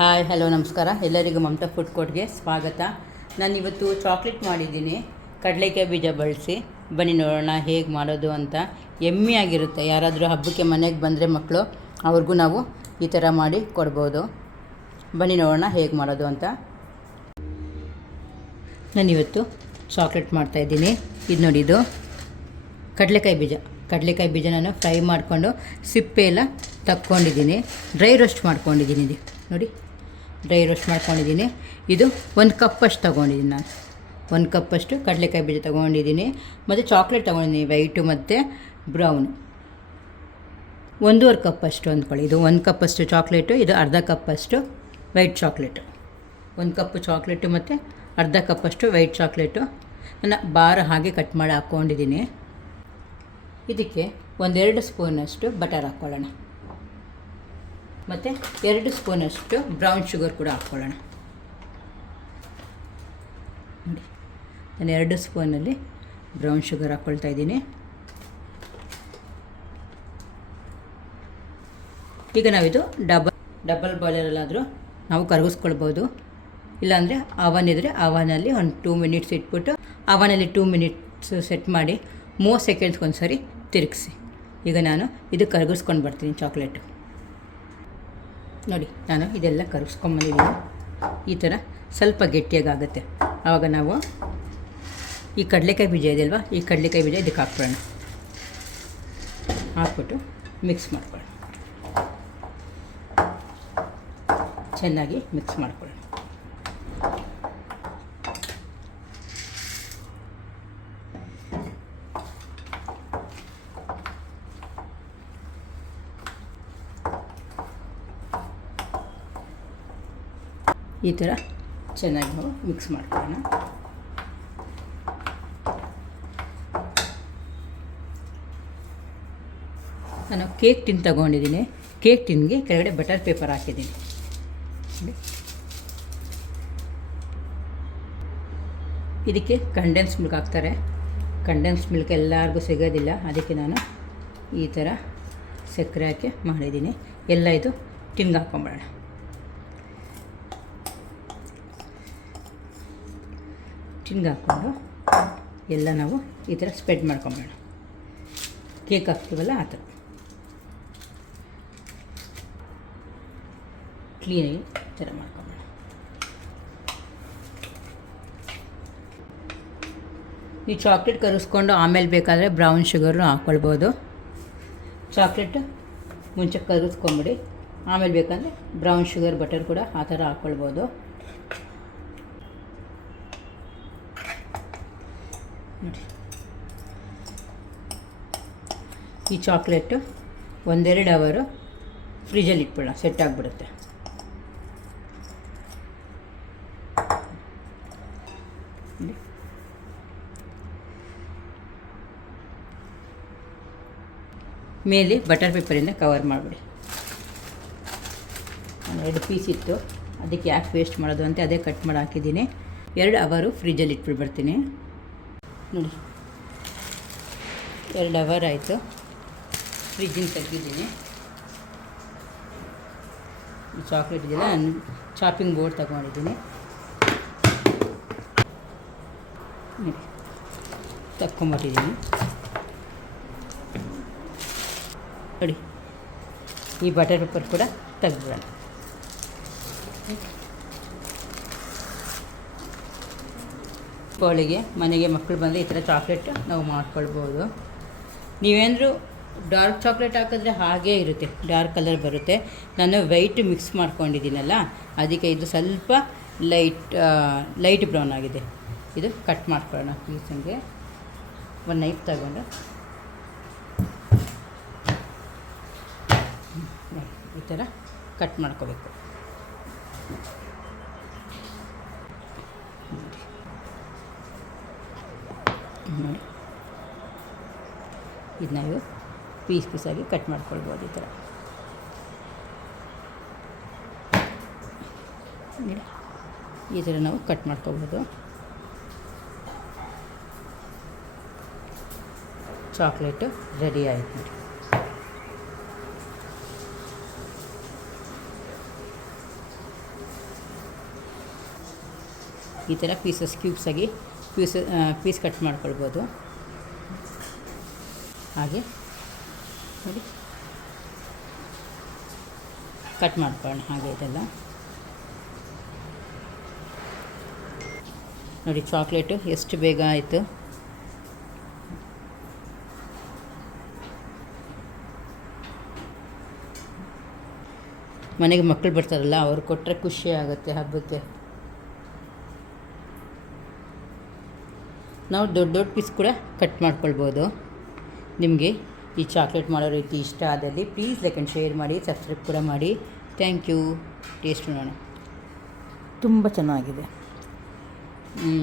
Hi, hello, ನಮಸ್ಕಾರ. ಎಲ್ಲರಿಗೂ Mamata food ಕೋರ್ಟ್ಗೆ ಸ್ವಾಗತ. ನಾನು ಇವತ್ತು ಚಾಕ್ಲೇಟ್ ಮಾಡಿದ್ದೀನಿ. ಕಡಲೆಕಾಯಿ ಬೀಜ ಬಳಸಿ. ಬನ್ನಿ ನೋಡೋಣ ಹೇಗೆ ಮಾಡೋದು ಅಂತ. ಎಮ್ಮೆ ಆಗಿರುತ್ತೆ ಯಾರಾದರೂ ಹಬ್ಬಕ್ಕೆ ಮನೆಗೆ ಬಂದರೆ ಮಕ್ಕಳು ಅವ್ರಿಗೂ ನಾವು ಈ ಥರ ಮಾಡಿ ಕೊಡ್ಬೋದು. ಬನ್ನಿ ನೋಡೋಣ ಹೇಗೆ ಮಾಡೋದು ಅಂತ. ನಾನಿವತ್ತು ಚಾಕ್ಲೇಟ್ ಮಾಡ್ತಾಯಿದ್ದೀನಿ ಇದು ನೋಡಿ, ಇದು ಕಡಲೆಕಾಯಿ ಬೀಜ. ಕಡಲೆಕಾಯಿ ಬೀಜ ನಾನು ಫ್ರೈ ಮಾಡಿಕೊಂಡು ಸಿಪ್ಪೆ ಎಲ್ಲ ತಕ್ಕೊಂಡಿದ್ದೀನಿ. ಡ್ರೈ ರೋಸ್ಟ್ ಮಾಡ್ಕೊಂಡಿದ್ದೀನಿ. ನೋಡಿ. ಡ್ರೈ ರೋಸ್ಟ್ ಮಾಡ್ಕೊಂಡಿದ್ದೀನಿ. ಇದು ಒಂದು ಕಪ್ಪಷ್ಟು ತೊಗೊಂಡಿದ್ದೀನಿ ನಾನು. ಒಂದು ಕಪ್ಪಷ್ಟು ಕಡಲೆಕಾಯಿ ಬೀಜ ತೊಗೊಂಡಿದ್ದೀನಿ. ಮತ್ತು ಚಾಕ್ಲೇಟ್ ತೊಗೊಂಡಿದ್ದೀನಿ ವೈಟು ಮತ್ತು ಬ್ರೌನ್ ಒಂದೂವರೆ ಕಪ್ಪಷ್ಟು ಅಂದ್ಕೊಳ್ಳಿ. ಇದು ಒಂದು ಕಪ್ಪಷ್ಟು ಚಾಕ್ಲೇಟು ಇದು ಅರ್ಧ ಕಪ್ಪಷ್ಟು ವೈಟ್ ಚಾಕ್ಲೇಟು ಒಂದು ಕಪ್ಪು ಚಾಕ್ಲೇಟು ಮತ್ತು ಅರ್ಧ ಕಪ್ಪಷ್ಟು ವೈಟ್ ಚಾಕ್ಲೇಟು ನನ್ನ ಬಾರ ಹಾಗೆ ಕಟ್ ಮಾಡಿ ಹಾಕ್ಕೊಂಡಿದ್ದೀನಿ. ಇದಕ್ಕೆ ಒಂದೆರಡು ಸ್ಪೂನಷ್ಟು ಬಟರ್ ಹಾಕ್ಕೊಳ್ಳೋಣ. ಮತ್ತು ಎರಡು ಸ್ಪೂನಷ್ಟು ಬ್ರೌನ್ ಶುಗರ್ ಕೂಡ ಹಾಕ್ಕೊಳ್ಳೋಣ. ನೋಡಿ, ನಾನು ಎರಡು ಸ್ಪೂನಲ್ಲಿ ಬ್ರೌನ್ ಶುಗರ್ ಹಾಕ್ಕೊಳ್ತಾ ಇದ್ದೀನಿ. ಈಗ ನಾವಿದು ಡಬಲ್ ಡಬಲ್ ಬಾಯ್ಲರಲ್ಲಾದರೂ ನಾವು ಕರಗಿಸ್ಕೊಳ್ಬೋದು. ಇಲ್ಲಾಂದರೆ ಅವನ್ ಇದ್ದರೆ ಅವನಲ್ಲಿ ಒಂದು ಟೂ ಮಿನಿಟ್ಸ್ ಇಟ್ಬಿಟ್ಟು ಅವನಲ್ಲಿ ಟೂ ಮಿನಿಟ್ಸ್ ಸೆಟ್ ಮಾಡಿ ಮೂವತ್ತು ಸೆಕೆಂಡ್ಸ್ಗೆ ಒಂದು ಸರಿ ತಿರುಗಿಸಿ. ಈಗ ನಾನು ಇದು ಕರಗಿಸ್ಕೊಂಡು ಬರ್ತೀನಿ ಚಾಕ್ಲೇಟು ನೋಡಿ, ನಾನು ಇದೆಲ್ಲ ಕರಗಿಸ್ಕೊಂಬಂದಿದ್ದೀನಿ ಈ ಥರ ಸ್ವಲ್ಪ ಗಟ್ಟಿಯಾಗುತ್ತೆ ಆವಾಗ ನಾವು ಈ ಕಡಲೆಕಾಯಿ ಬೀಜ ಇದೆ ಅಲ್ವಾ ಈ ಕಡಲೆಕಾಯಿ ಬೀಜ ಇದಕ್ಕೆ ಹಾಕ್ಬಿಡೋಣ. ಹಾಕ್ಬಿಟ್ಟು ಮಿಕ್ಸ್ ಮಾಡ್ಕೊಳ್ಳೋಣ. ಚೆನ್ನಾಗಿ ಮಿಕ್ಸ್ ಮಾಡ್ಕೊಳ್ಳೋಣ. ಈ ಥರ ಚೆನ್ನಾಗಿ ನಾವು ಮಿಕ್ಸ್ ಮಾಡ್ಕೊಳ್ಳೋಣ. ನಾನು ಕೇಕ್ ಟಿನ್ ತಗೊಂಡಿದ್ದೀನಿ. ಕೇಕ್ ಟಿನ್ಗೆ ಕೆಳಗಡೆ ಬಟರ್ ಪೇಪರ್ ಹಾಕಿದ್ದೀನಿ. ಇದಕ್ಕೆ ಕಂಡೆನ್ಸ್ ಮಿಲ್ಕ್ ಹಾಕ್ತಾರೆ. ಕಂಡೆನ್ಸ್ ಮಿಲ್ಕ್ ಎಲ್ಲರಿಗೂ ಸಿಗೋದಿಲ್ಲ. ಅದಕ್ಕೆ ನಾನು ಈ ಥರ ಸಕ್ಕರೆ ಹಾಕಿ ಮಾಡಿದ್ದೀನಿ. ಎಲ್ಲ ಇದು ಟಿನ್ಗೆ ಹಾಕ್ಕೊಂಬಿಡೋಣ ಟಿನ್ಗೆ ಹಾಕ್ಕೊಂಡು ಎಲ್ಲ ನಾವು ಈ ಥರ ಸ್ಪ್ರೆಡ್ ಮಾಡ್ಕೊಂಬೇಡ. ಕೇಕ್ ಹಾಕ್ತೀವಲ್ಲ ಆ ಥರ. ಕ್ಲೀನಾಗಿ ಈ ಥರ ಮಾಡ್ಕೊಂಬೇಡ. ಈ ಚಾಕ್ಲೇಟ್ ಕರಗಿಸ್ಕೊಂಡು ಆಮೇಲೆ ಬೇಕಾದರೆ ಬ್ರೌನ್ ಶುಗರ್ನು ಹಾಕ್ಕೊಳ್ಬೋದು ಚಾಕ್ಲೇಟ್ ಮುಂಚೆ ಕರಗಿಸ್ಕೊಂಬಿಡಿ ಆಮೇಲೆ ಬೇಕಂದರೆ ಬ್ರೌನ್ ಶುಗರ್, ಬಟರ್ ಕೂಡ ಆ ಥರ ಹಾಕ್ಕೊಳ್ಬೋದು ನೋಡಿ ಈ ಚಾಕ್ಲೇಟು ಒಂದೆರಡು ಅವರು ಫ್ರಿಜಲ್ಲಿ ಇಟ್ಬಿಡೋಣ, ಸೆಟ್ ಆಗಿಬಿಡುತ್ತೆ. ಮೇಲೆ ಬಟರ್ ಪೇಪರಿಂದ ಕವರ್ ಮಾಡಿಬಿಡಿ. ಎರಡು ಪೀಸ್ ಇತ್ತು, ಅದಕ್ಕೆ ಯಾಕೆ ವೇಸ್ಟ್ ಮಾಡೋದು ಅಂತ ಅದೇ ಕಟ್ ಮಾಡಿ ಹಾಕಿದ್ದೀನಿ. ಎರಡು ಅವರು ಫ್ರಿಜ್ಜಲ್ಲಿ ಇಟ್ಬಿಟ್ಟು ಬರ್ತೀನಿ ನೋಡಿ. ಎರಡು ಅವರ್ ಆಯಿತು. ಫ್ರಿಜ್ಜಿನ ತೆಗೆದಿದ್ದೀನಿ. ಚಾಕ್ಲೇಟ್ ಇದೆಯಲ್ಲ, ನಾನು ಚಾಪಿಂಗ್ ಬೋರ್ಡ್ ತಗೊಂಡಿದ್ದೀನಿ. ನೋಡಿ, ತಕ್ಕೊಂಬಿಟ್ಟಿದ್ದೀನಿ. ನೋಡಿ, ಈ ಬಟರ್ ಪೇಪರ್ ಕೂಡ ತೆಗ್ದ್ಬಿಡೋಣ. ದೀಪಾವಳಿಗೆ ಮನೆಗೆ ಮಕ್ಕಳು ಬಂದರೆ ಈ ಥರ ಚಾಕ್ಲೇಟ್ ನಾವು ಮಾಡ್ಕೊಳ್ಬೋದು. ನೀವೇನಾದರೂ ಡಾರ್ಕ್ ಚಾಕ್ಲೇಟ್ ಹಾಕಿದ್ರೆ ಹಾಗೇ ಇರುತ್ತೆ ಡಾರ್ಕ್ ಕಲರ್ ಬರುತ್ತೆ. ನಾನು ವೈಟ್ ಮಿಕ್ಸ್ ಮಾಡ್ಕೊಂಡಿದ್ದೀನಲ್ಲ, ಅದಕ್ಕೆ ಇದು ಸ್ವಲ್ಪ ಲೈಟ್ ಲೈಟ್ ಬ್ರೌನ್ ಆಗಿದೆ. ಇದು ಕಟ್ ಮಾಡ್ಕೊಳ್ಳೋಣ ಪೀಸಂಗೆ ಒಂದು ನೈಫ್ ತಗೊಂಡು. ಈ ಥರ ಕಟ್ ಮಾಡ್ಕೋಬೇಕು. ನೋಡಿ ಇದು ನಾವು ಪೀಸ್ ಪೀಸಾಗಿ ಕಟ್ ಮಾಡ್ಕೊಳ್ಬೋದು ಈ ಥರ. ಈ ಥರ ನಾವು ಕಟ್ ಮಾಡ್ಕೊಬೋದು ಚಾಕ್ಲೇಟು ರೆಡಿ ಆಯಿತು ನೋಡಿ. ಈ ಥರ ಪೀಸಸ್ ಕ್ಯೂಬ್ಸ್ ಆಗಿ ಪೀಸ್ ಪೀಸ್ ಕಟ್ ಮಾಡ್ಕೊಳ್ಬೋದು. ಹಾಗೆ. ನೋಡಿ. ಕಟ್ ಮಾಡ್ಕೊಳ್ಳೋಣ, ಹಾಗೆ ಇದೆಲ್ಲ. ನೋಡಿ, ಚಾಕ್ಲೇಟು, ಎಷ್ಟು ಬೇಗ ಆಯಿತು. ಮನೆಗೆ ಮಕ್ಕಳು ಬರ್ತಾರಲ್ಲ, ಅವ್ರು ಕೊಟ್ಟರೆ ಖುಷಿ ಆಗುತ್ತೆ ಹಬ್ಬಕ್ಕೆ. ನಾವು ದೊಡ್ಡ ದೊಡ್ಡ ಪೀಸ್ ಕೂಡ ಕಟ್ ಮಾಡ್ಕೊಳ್ಬೋದು. ನಿಮಗೆ ಈ ಚಾಕ್ಲೇಟ್ ಮಾಡೋ ರೀತಿ ಇಷ್ಟ ಆದಲ್ಲಿ ಪ್ಲೀಸ್ ಲೈಕ್ ಆ್ಯಂಡ್ ಶೇರ್ ಮಾಡಿ ಸಬ್ಸ್ಕ್ರೈಬ್ ಕೂಡ ಮಾಡಿ. ಥ್ಯಾಂಕ್ ಯು ಟೇಸ್ಟ್ ನೋಡೋಣ. ತುಂಬ ಚೆನ್ನಾಗಿದೆ. ಹ್ಞೂ